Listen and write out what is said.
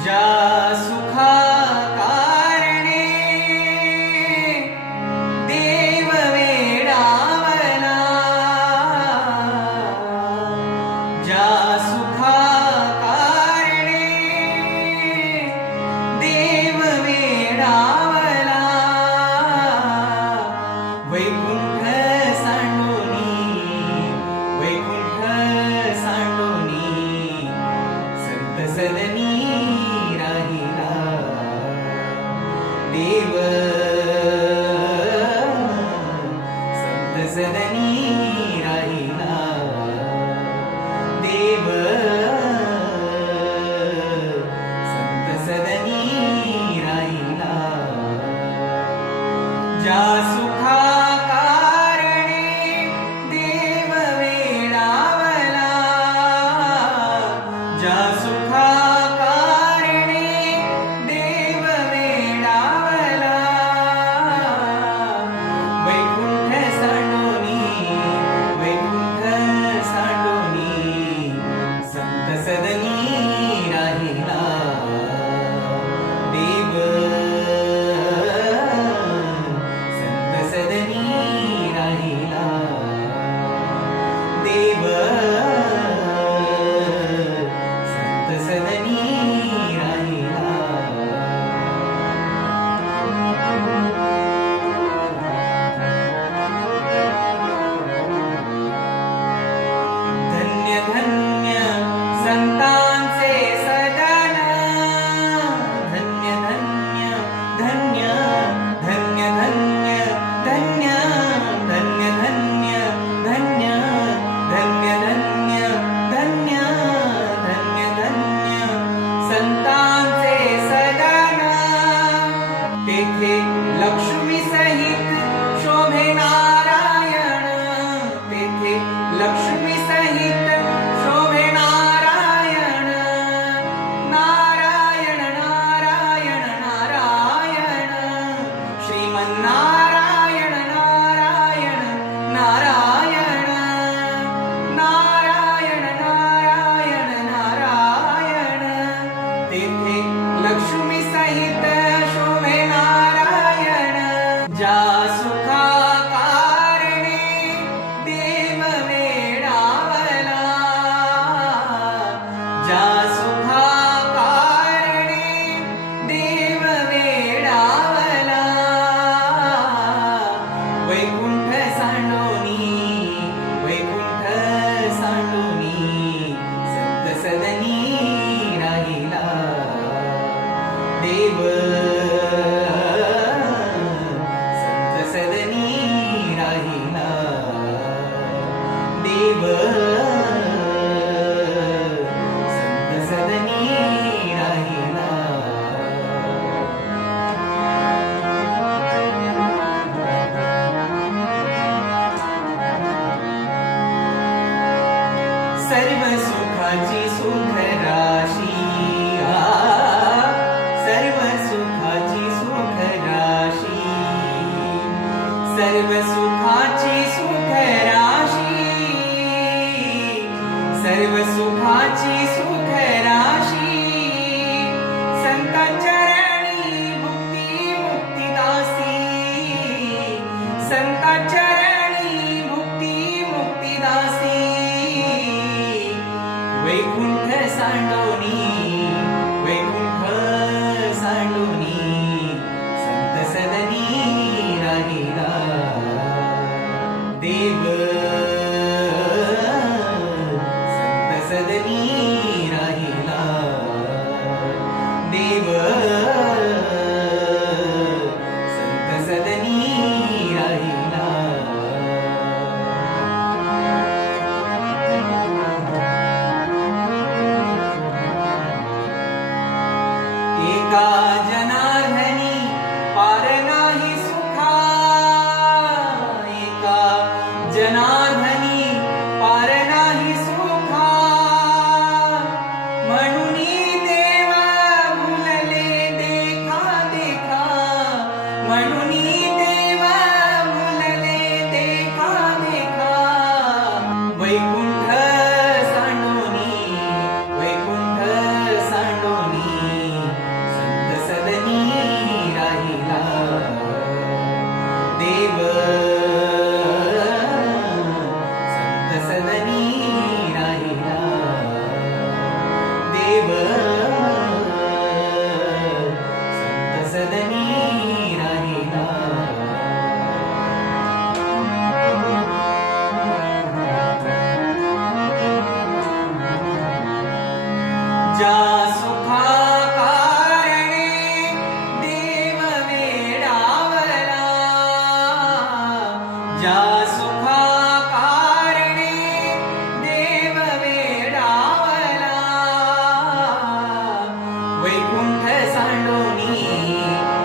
तुझ्या सुखा देव वेडावला. ज्या सुखा सदनी राहिला. देव. संत सदनी राहिला. जासू धन्य धन्य धन्य धन्य धन्य धन्य धन्य धन्य धन्य धन्य धन्य धन्य संतांचे सदाना तेथे लक्ष्मी सहित ारायण नारायण नारायण नारायणी। ल लक्ष्मी सहित शोये नारायण। जा देव संत सदनी राहिना देव संत सदनी राहिना सर्व सुखाची सुख सर्वसुखाची सदनी राहिला. देव सदनी राहिला ज्या सुखा देव वेडावला ज्या वैकुंठ सांडोनी